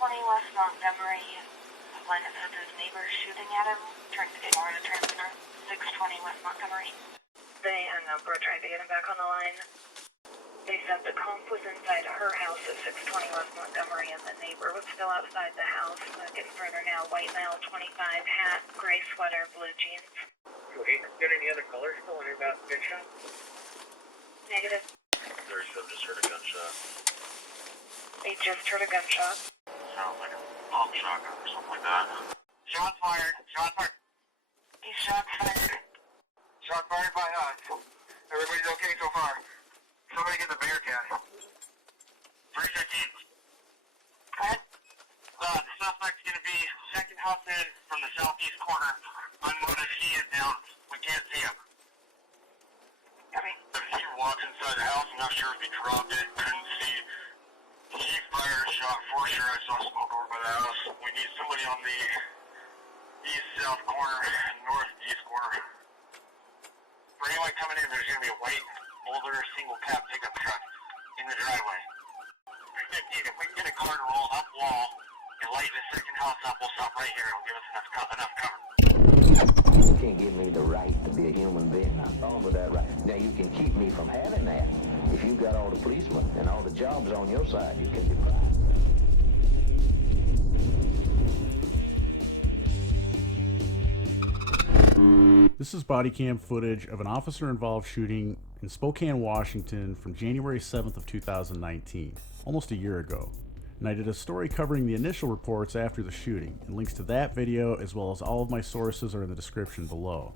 West Montgomery, when it said his neighbors shooting at him, trying to get more to transfer. 620 West Montgomery. They hung up. We're trying to get him back on the line. They said the comp was inside her house at 620 West Montgomery, and the neighbor was still outside the house. Getting further now. White male, 25, hat, gray sweater, blue jeans. Okay, got any other colors still in about gunshot? Negative. 37 just heard a gunshot. They just heard a gunshot. Sounds like a bomb shotgun or something like that. Shots fired. Shots fired. He shot fired. Shots fired by us. Everybody's okay so far. Somebody get the Bearcat. 315. What? The suspect's going to be second house in from the southeast corner. Unnoticed, he is down. We can't see him. Copy. He walked inside the house. I'm not sure if he dropped it. Couldn't see. He fired a shot for sure. I saw smoke over by the house. We need somebody on the east-south corner, northeast corner. For anyone coming in, there's going to be a white, older, single-cab pickup truck in the driveway. 315, if we can get a car to roll up wall and light the second house up, we'll stop right here. It'll give us enough cover. You can't give me the right to be a human being. I'm on with that right. Now, you can keep me from having that. If you've got all the policemen and all the jobs on your side, you can deprive. This is bodycam footage of an officer-involved shooting in Spokane, Washington from January 7th of 2019, almost a year ago. And I did a story covering the initial reports after the shooting, and links to that video as well as all of my sources are in the description below.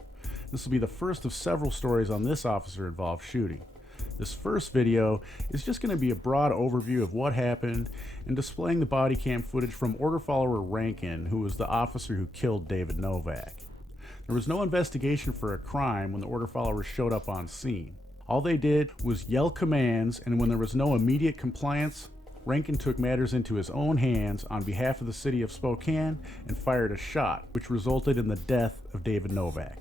This will be the first of several stories on this officer-involved shooting. This first video is just going to be a broad overview of what happened and displaying the bodycam footage from order follower Rankin, who was the officer who killed David Novak. There was no investigation for a crime when the order followers showed up on scene. All they did was yell commands, and when there was no immediate compliance, Rankin took matters into his own hands on behalf of the city of Spokane and fired a shot, which resulted in the death of David Novak.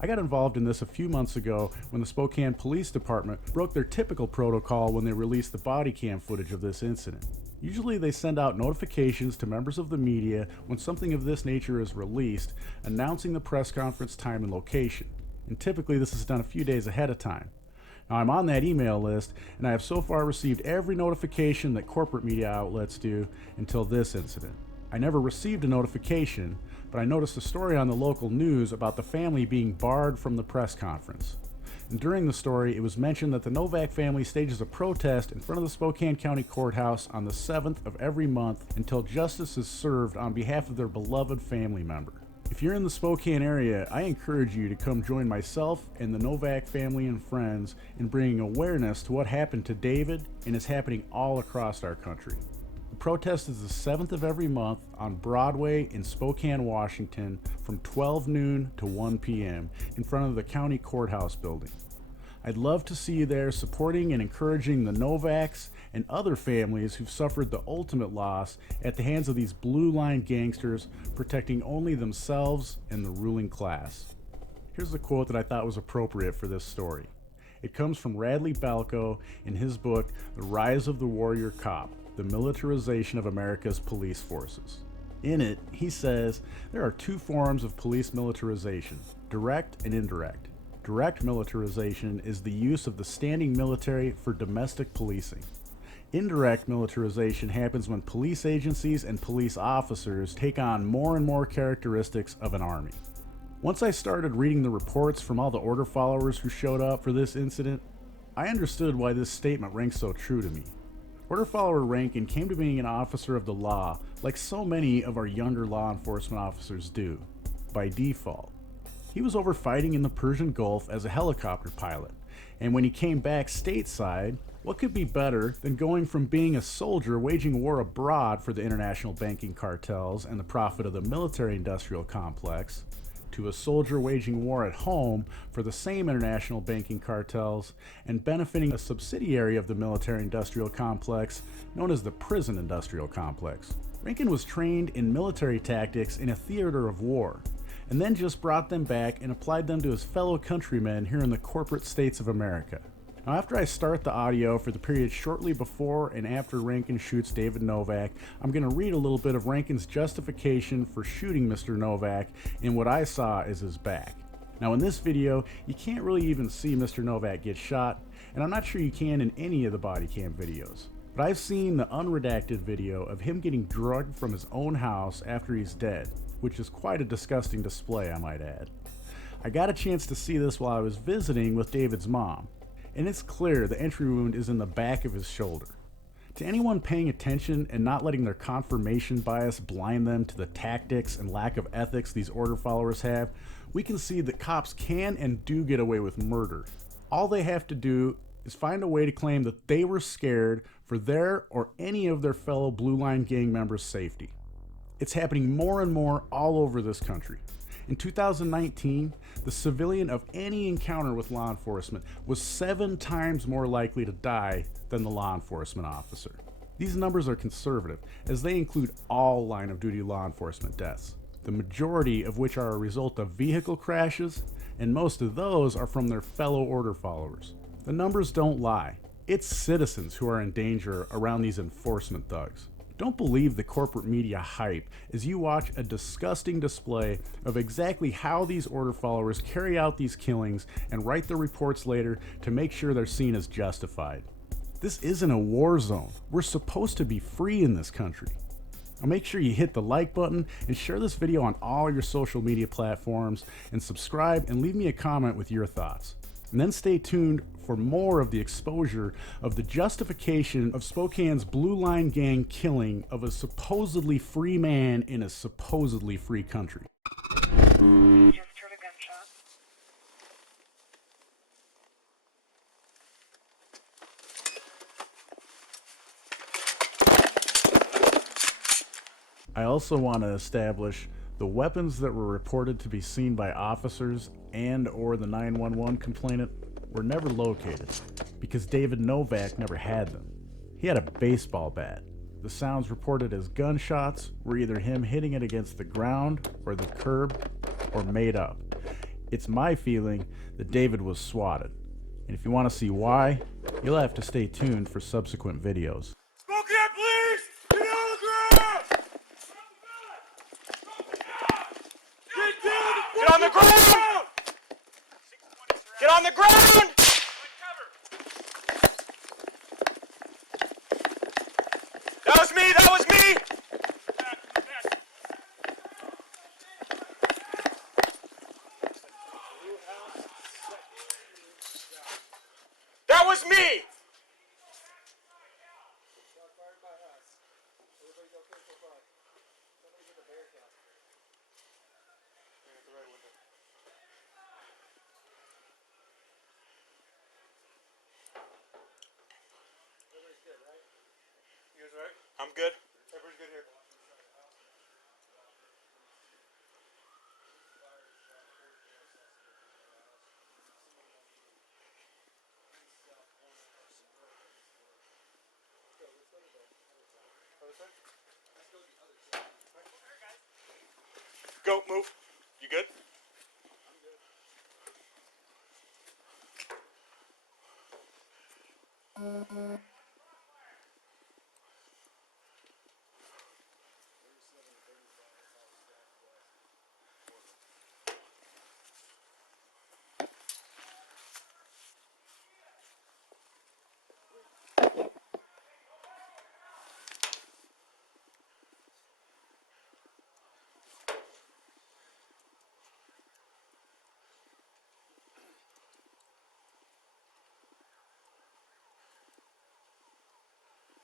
I got involved in this a few months ago when the Spokane Police Department broke their typical protocol when they released the bodycam footage of this incident. Usually they send out notifications to members of the media when something of this nature is released, announcing the press conference time and location. And typically this is done a few days ahead of time. Now I'm on that email list, and I have so far received every notification that corporate media outlets do until this incident. I never received a notification, but I noticed a story on the local news about the family being barred from the press conference. And during the story, it was mentioned that the Novak family stages a protest in front of the Spokane County Courthouse on the 7th of every month until justice is served on behalf of their beloved family member. If you're in the Spokane area, I encourage you to come join myself and the Novak family and friends in bringing awareness to what happened to David and is happening all across our country. The protest is the 7th of every month on Broadway in Spokane, Washington from 12 noon to 1 p.m. in front of the county courthouse building. I'd love to see you there supporting and encouraging the Novaks and other families who've suffered the ultimate loss at the hands of these blue-line gangsters protecting only themselves and the ruling class. Here's a quote that I thought was appropriate for this story. It comes from Radley Balco in his book, The Rise of the Warrior Cop, The Militarization of America's Police Forces. In it, he says, there are two forms of police militarization, direct and indirect. Direct militarization is the use of the standing military for domestic policing. Indirect militarization happens when police agencies and police officers take on more and more characteristics of an army. Once I started reading the reports from all the order followers who showed up for this incident, I understood why this statement rings so true to me. Order follower Rankin came to being an officer of the law like so many of our younger law enforcement officers do, by default. He was over fighting in the Persian Gulf as a helicopter pilot, and when he came back stateside, what could be better than going from being a soldier waging war abroad for the international banking cartels and the profit of the military-industrial complex, to a soldier waging war at home for the same international banking cartels and benefiting a subsidiary of the military-industrial complex known as the prison-industrial complex. Rankin was trained in military tactics in a theater of war, and then just brought them back and applied them to his fellow countrymen here in the corporate states of America. Now, after I start the audio for the period shortly before and after Rankin shoots David Novak, I'm going to read a little bit of Rankin's justification for shooting Mr. Novak in what I saw as his back. Now, in this video, you can't really even see Mr. Novak get shot, and I'm not sure you can in any of the body cam videos. But I've seen the unredacted video of him getting drugged from his own house after he's dead, which is quite a disgusting display, I might add. I got a chance to see this while I was visiting with David's mom, and it's clear the entry wound is in the back of his shoulder. To anyone paying attention and not letting their confirmation bias blind them to the tactics and lack of ethics these order followers have, we can see that cops can and do get away with murder. All they have to do is find a way to claim that they were scared for their or any of their fellow Blue Line gang members' safety. It's happening more and more all over this country. In 2019, the civilian of any encounter with law enforcement was 7 times more likely to die than the law enforcement officer. These numbers are conservative, as they include all line of duty law enforcement deaths, the majority of which are a result of vehicle crashes, and most of those are from their fellow order followers. The numbers don't lie. It's citizens who are in danger around these enforcement thugs. Don't believe the corporate media hype as you watch a disgusting display of exactly how these order followers carry out these killings and write their reports later to make sure they're seen as justified. This isn't a war zone. We're supposed to be free in this country. Now make sure you hit the like button and share this video on all your social media platforms, and subscribe and leave me a comment with your thoughts. And then stay tuned for more of the exposure of the justification of Spokane's Blue Line gang killing of a supposedly free man in a supposedly free country. Just heard a gunshot. I also want to establish the weapons that were reported to be seen by officers and or the 911 complainant were never located because David Novak never had them. He had a baseball bat. The sounds reported as gunshots were either him hitting it against the ground or the curb or made up. It's my feeling that David was swatted. And if you want to see why, you'll have to stay tuned for subsequent videos. Spokane, please! Get on the ground! Get on the ground! Get on the ground! That was me! That was me! That was me! I'm good. Everybody's good here. Go, move. You good?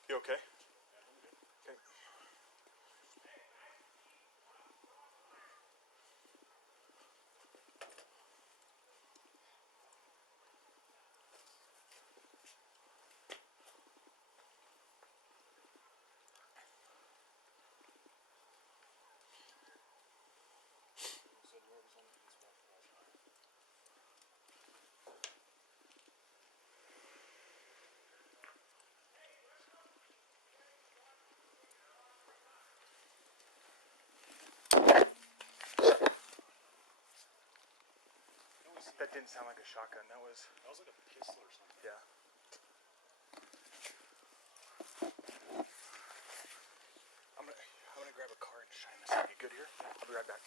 You okay? Okay. That didn't sound like a shotgun. That was like a pistol or something. Yeah. I'm gonna grab a car and shine this. You good here? I'll be right back.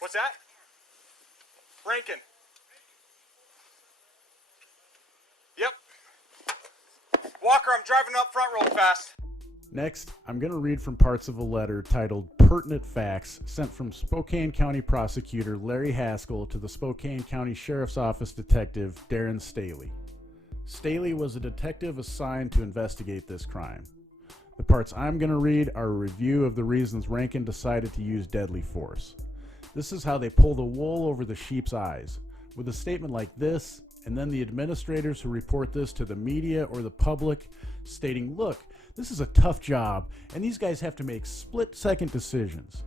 What's that? Rankin. Yep. Walker, I'm driving up front real fast. Next, I'm going to read from parts of a letter titled Pertinent Facts sent from Spokane County Prosecutor Larry Haskell to the Spokane County Sheriff's Office Detective Darren Staley. Staley was a detective assigned to investigate this crime. The parts I'm going to read are a review of the reasons Rankin decided to use deadly force. This is how they pull the wool over the sheep's eyes. With a statement like this, and then the administrators who report this to the media or the public stating, look, this is a tough job, and these guys have to make split-second decisions.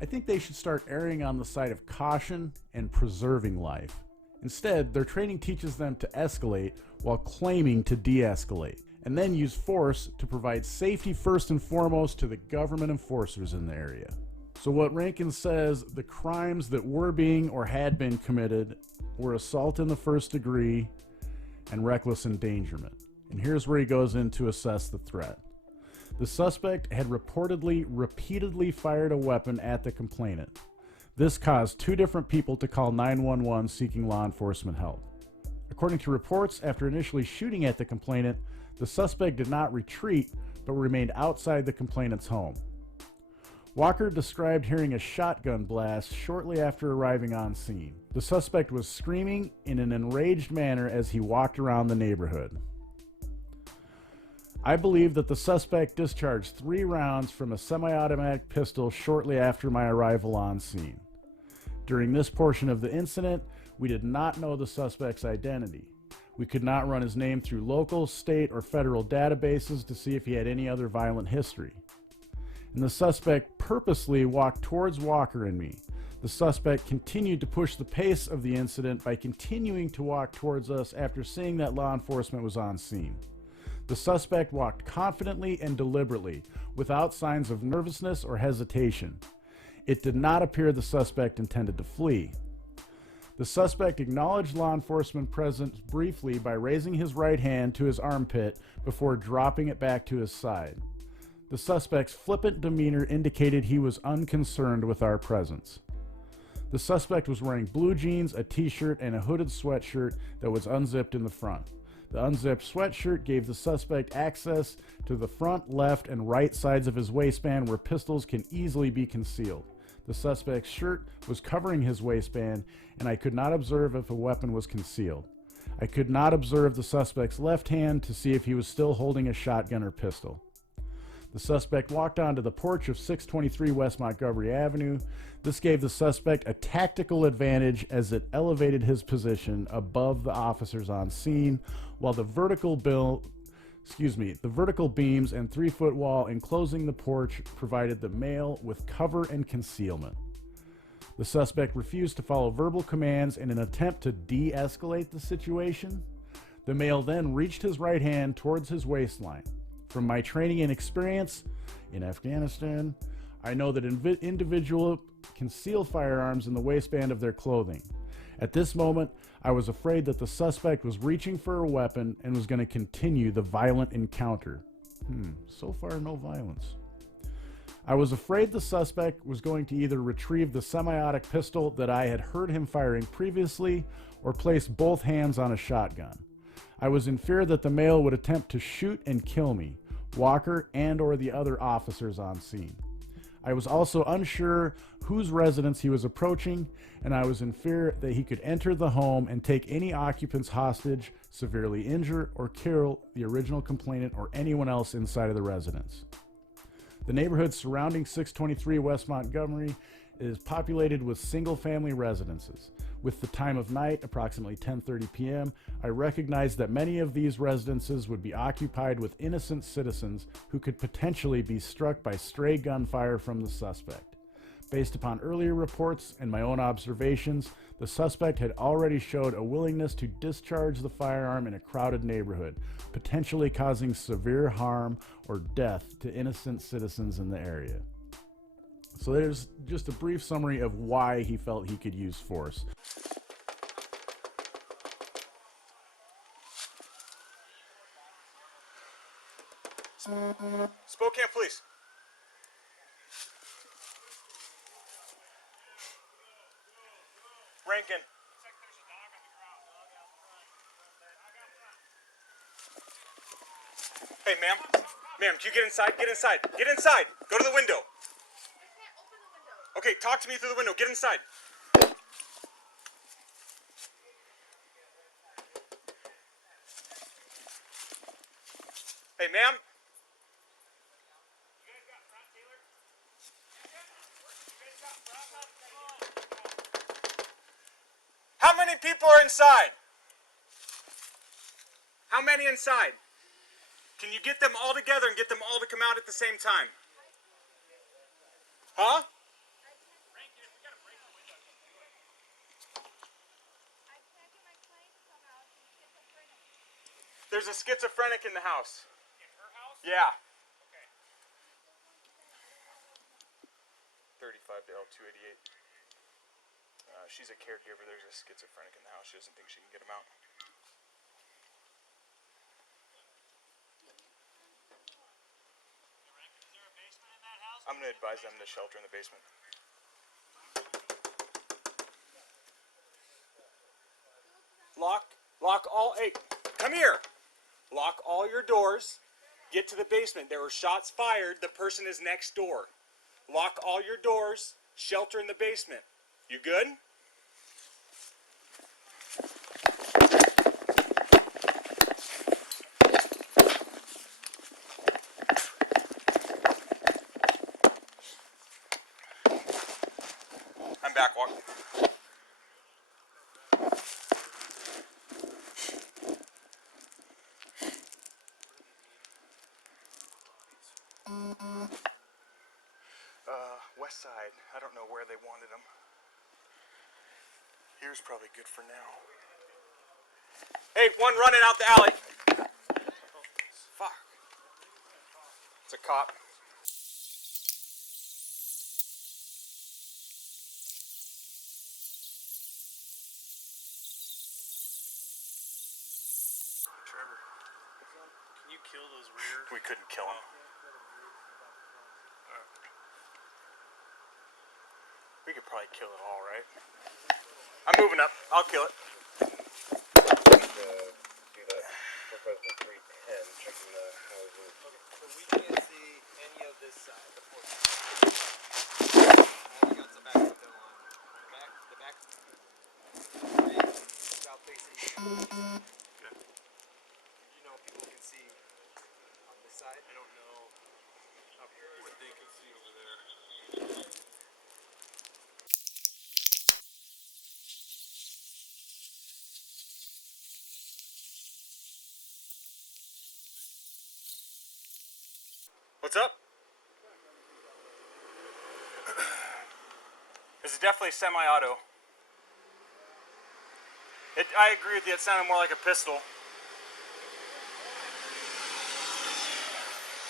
I think they should start erring on the side of caution and preserving life. Instead, their training teaches them to escalate while claiming to de-escalate, and then use force to provide safety first and foremost to the government enforcers in the area. So what Rankin says, the crimes that were being or had been committed were assault in the first degree and reckless endangerment. And here's where he goes in to assess the threat. The suspect had repeatedly fired a weapon at the complainant. This caused two different people to call 911 seeking law enforcement help. According to reports, after initially shooting at the complainant, the suspect did not retreat but remained outside the complainant's home. Walker described hearing a shotgun blast shortly after arriving on scene. The suspect was screaming in an enraged manner as he walked around the neighborhood. I believe that the suspect discharged 3 rounds from a semi-automatic pistol shortly after my arrival on scene. During this portion of the incident, we did not know the suspect's identity. We could not run his name through local, state, or federal databases to see if he had any other violent history. And the suspect purposely walked towards Walker and me. The suspect continued to push the pace of the incident by continuing to walk towards us after seeing that law enforcement was on scene. The suspect walked confidently and deliberately, without signs of nervousness or hesitation. It did not appear the suspect intended to flee. The suspect acknowledged law enforcement presence briefly by raising his right hand to his armpit before dropping it back to his side. The suspect's flippant demeanor indicated he was unconcerned with our presence. The suspect was wearing blue jeans, a t-shirt, and a hooded sweatshirt that was unzipped in the front. The unzipped sweatshirt gave the suspect access to the front, left, and right sides of his waistband where pistols can easily be concealed. The suspect's shirt was covering his waistband, and I could not observe if a weapon was concealed. I could not observe the suspect's left hand to see if he was still holding a shotgun or pistol. The suspect walked onto the porch of 623 West Montgomery Avenue. This gave the suspect a tactical advantage as it elevated his position above the officers on scene, while the vertical beams and 3-foot wall enclosing the porch provided the male with cover and concealment. The suspect refused to follow verbal commands in an attempt to de-escalate the situation. The male then reached his right hand towards his waistline. From my training and experience in Afghanistan, I know that individuals conceal firearms in the waistband of their clothing. At this moment, I was afraid that the suspect was reaching for a weapon and was going to continue the violent encounter. So far, no violence. I was afraid the suspect was going to either retrieve the semi-automatic pistol that I had heard him firing previously or place both hands on a shotgun. I was in fear that the male would attempt to shoot and kill me, Walker, and or the other officers on scene. I was also unsure whose residence he was approaching, and I was in fear that he could enter the home and take any occupants hostage, severely injure, or kill the original complainant or anyone else inside of the residence. The neighborhood surrounding 623 West Montgomery is populated with single-family residences. With the time of night, approximately 10:30 p.m., I recognized that many of these residences would be occupied with innocent citizens who could potentially be struck by stray gunfire from the suspect. Based upon earlier reports and my own observations, the suspect had already showed a willingness to discharge the firearm in a crowded neighborhood, potentially causing severe harm or death to innocent citizens in the area. So there's just a brief summary of why he felt he could use force. Spokane Police. Rankin. Hey, ma'am. Ma'am, can you get inside? Get inside. Get inside. Go to the window. Okay, talk to me through the window. Get inside. Hey, ma'am. How many people are inside? How many inside? Can you get them all together and get them all to come out at the same time? Huh? There's a schizophrenic in the house. In her house? Yeah. Okay. 35 to L288. She's a caregiver. There's a schizophrenic in the house. She doesn't think she can get him out. Is there a basement in that house? I'm going to advise them to shelter in the basement. Lock all, hey, come here. Lock all your doors. Get to the basement. There were shots fired. The person is next door. Lock all your doors. Shelter in the basement. You good? I'm back, walk. West side. I don't know where they wanted them. Here's probably good for now. Hey, one running out the alley. Fuck. It's a cop. Trevor, Can you kill those rear? we couldn't kill him. We could probably kill it all, right? I'm moving up. I'll kill it. Do that. For President 310, checking the houses. Okay, so we can't see any of this side, the porch. All we got's the back window on. The back three south facing you. Good. You know people can see on this side? I don't know what they can see over there. What's up? This is definitely semi-auto. I agree with you, it sounded more like a pistol.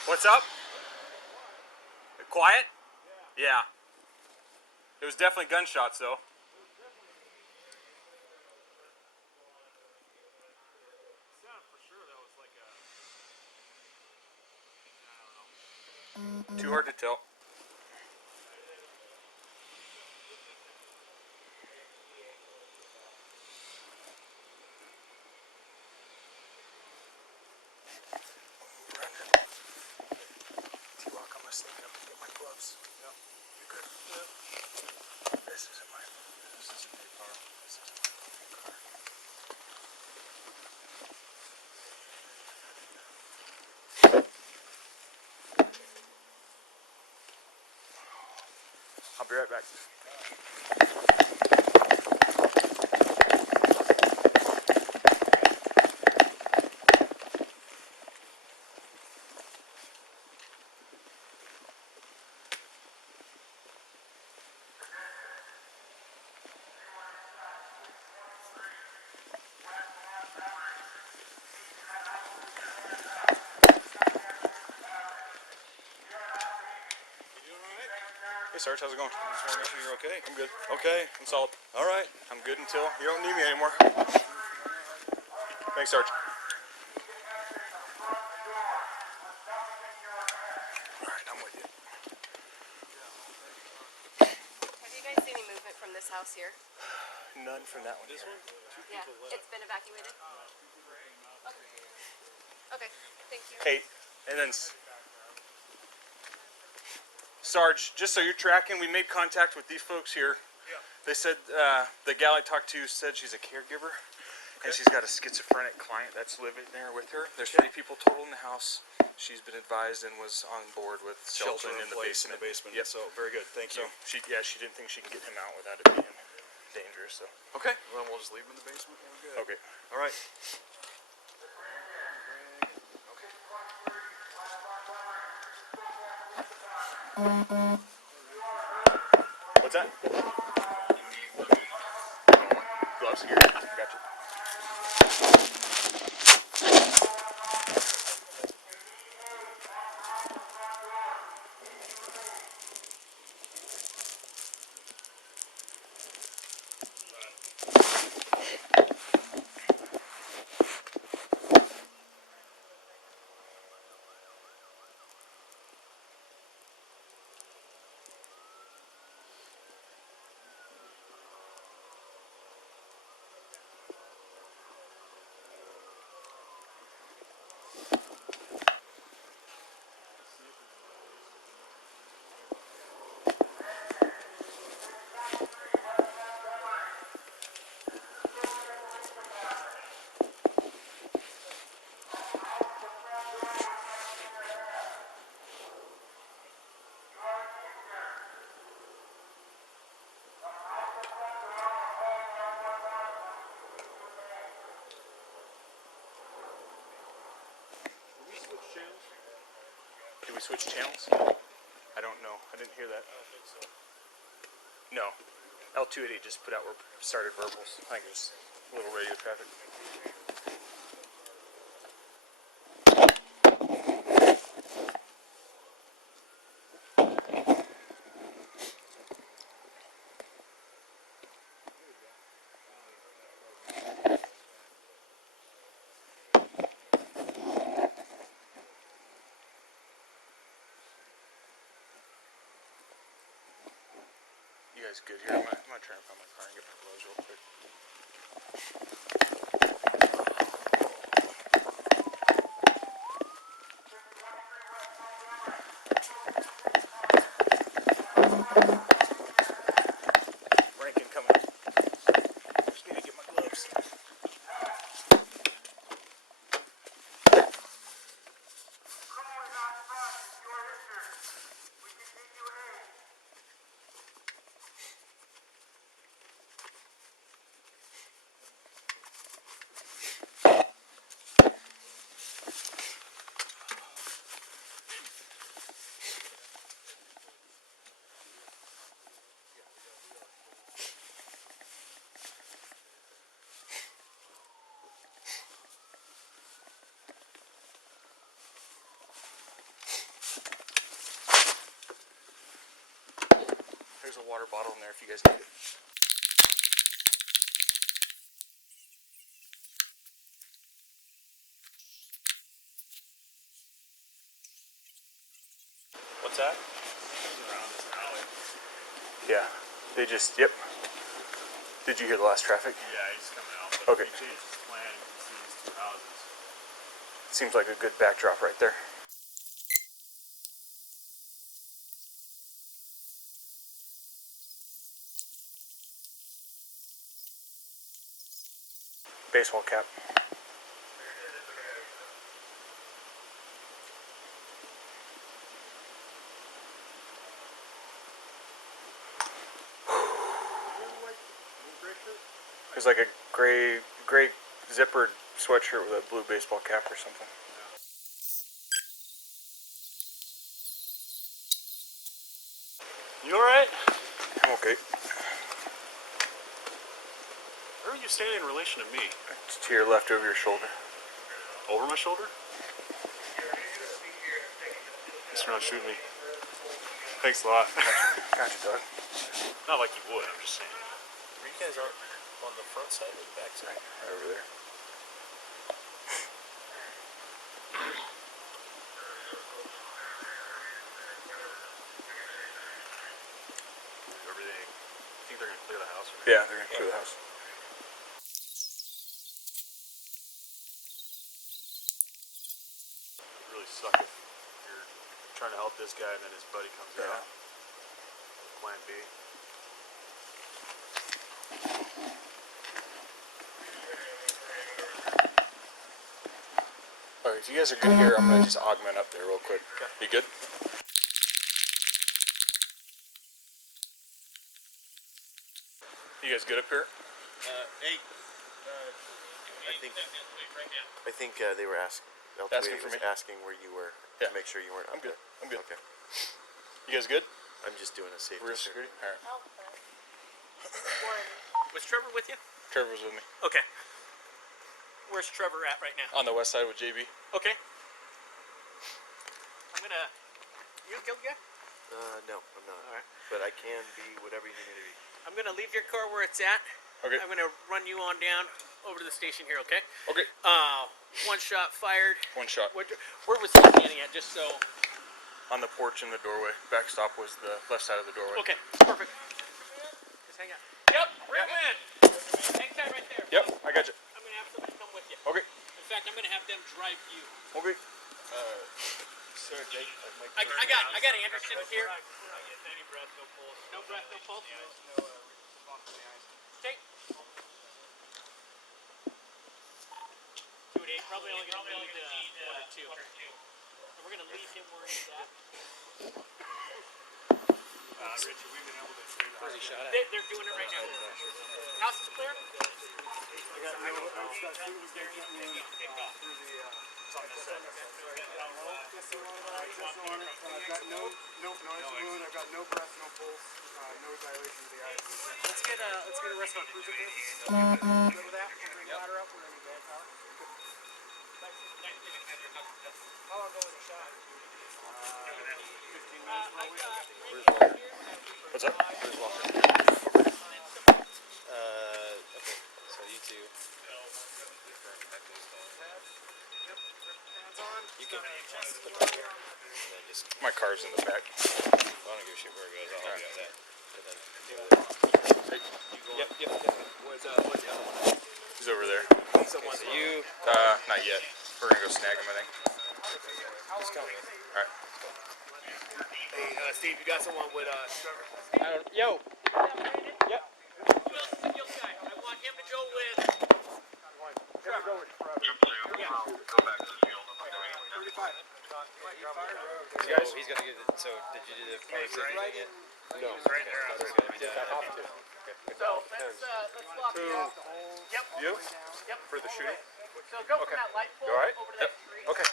What's up? Quiet? Yeah. It was definitely gunshots though. Too hard to tell. T-Rock, I'm gonna sneak up and get my gloves. Yep. You good? Yep. This isn't my car. This isn't my car. I'll be right back. Sarge, how's it going? Just want to make sure you're okay. I'm good. Okay, I'm solid. All right. I'm good until you don't need me anymore. Thanks, Sarge. All right, I'm with you. Have you guys seen any movement from this house here? None from that one. This one? Two Yeah, people left. it's been evacuated. Okay, thank you. Hey, and then Sarge, just so you're tracking, we made contact with these folks here. Yeah. They said the gal I talked to said she's a caregiver, and she's got a schizophrenic client that's living there with her. There's 3 people total in the house. She's been advised and was on board with Shelter sheltering in in the place basement. in the basement. Yep. So very good. Thank you. So she didn't think she can get him out without it being dangerous. So Okay. Well, we'll just leave him in the basement. We're good. okay. All right. What's that? Gloves here. Gotcha. Did we switch channels? I don't know. I didn't hear that. I don't think so. No. L288 just put out started verbals. I think it was a little radio traffic. You guys good here? I'm gonna try and find my car and get my gloves real quick. Rankin coming. Just need to get my gloves. There's a water bottle in there if you guys need it. What's that? Around this alley. Yeah. They just, yep. Did you hear the last traffic? Yeah, he's coming out. But Okay. he changed his plan. You can see these 2 houses. Seems like a good backdrop right there. Baseball cap. There's like a gray zippered sweatshirt with a blue baseball cap or something. You alright? I'm okay. Where are you standing in relation to me? It's to your left over your shoulder. Over my shoulder? Thanks for not shooting me. Thanks a lot. Gotcha, dog. Not like you would, I'm just saying. Were you guys on the front side or the back side? Right over there. Everything. You think they're gonna clear the house? Yeah, they're gonna clear the house. It really suck if you're trying to help this guy and then his buddy comes out. Plan B. Alright, if you guys are good here, I'm gonna just augment up there real quick. You good? You guys good up here? I think they were asking for me, asking where you were to make sure you weren't. I'm good. I'm good. Okay. You guys good? I'm just doing a safety. Real security. All right. Was Trevor with you? Trevor was with me. Okay. Where's Trevor at right now? On the west side with JB. Okay. You killed the guy? No, I'm not. All right. But I can be whatever you need me to be. I'm gonna leave your car where it's at. Okay. I'm gonna run you on down over to the station here, okay? Okay. One shot fired. One shot. Where was he standing at, just so? On the porch in the doorway. Backstop was the left side of the doorway. Okay, perfect. Just hang out. Yep, bring him in. Hang tight right there. Yep, I got you. I'm gonna have somebody come with you. Okay. In fact, I'm gonna have them drive you. Okay. Sir, Jake. I got Anderson here. Any breath, no pulse. No breath, no pulse. No response to the eyes. Okay. 2 and 8. Probably only gonna need 1 or 2. And we're gonna leave him where he's at. Richie, we've been able to clear the house. Where's he shot at? They're doing it right now. House is clear. I've got no breath, no pulse, no dilation of the eyes. Let's get a rest on cruiser here. Good with that? Bring the ladder up. We're gonna get power. How long ago was the shot? 15 minutes. What's up? Where's Walker? Okay. So you two. You can put that here. And then just my car's in the back. I don't give a shit where it goes. I'll be on that. But then Yep. What's the other one? He's over there. So one to you. Not yet. We're gonna go snag him, I think. He's coming. Alright. Hey, Steve, you got someone with Trevor? Yo. Yep. Who else is the guild guy? I want him to go with Trevor. Go back to the field. He's gonna get it. So, did you do the fire safety right yet? No. It's right there. It's gonna be done. I have to. So let's lock you up. Yep. You? Yep. For the shooting? So go from that light pole You alright? over to that tree. Okay.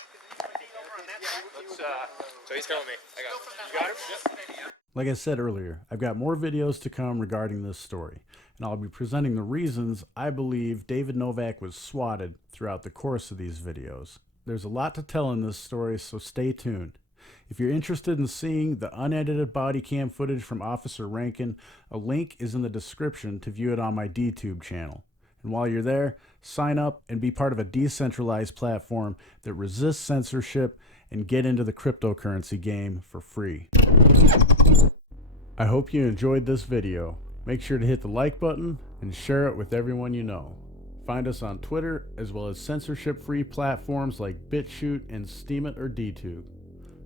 Over on that side. So he's coming with me. I got Go him. from that You got light him? pole. Like I said earlier, I've got more videos to come regarding this story, and I'll be presenting the reasons I believe David Novak was swatted throughout the course of these videos. There's a lot to tell in this story, so stay tuned. If you're interested in seeing the unedited body cam footage from Officer Rankin, a link is in the description to view it on my DTube channel. And while you're there, sign up and be part of a decentralized platform that resists censorship and get into the cryptocurrency game for free. I hope you enjoyed this video. Make sure to hit the like button and share it with everyone you know. Find us on Twitter as well as censorship-free platforms like BitChute and Steemit or DTube.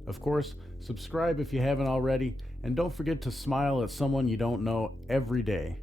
Of course, subscribe if you haven't already, and don't forget to smile at someone you don't know every day.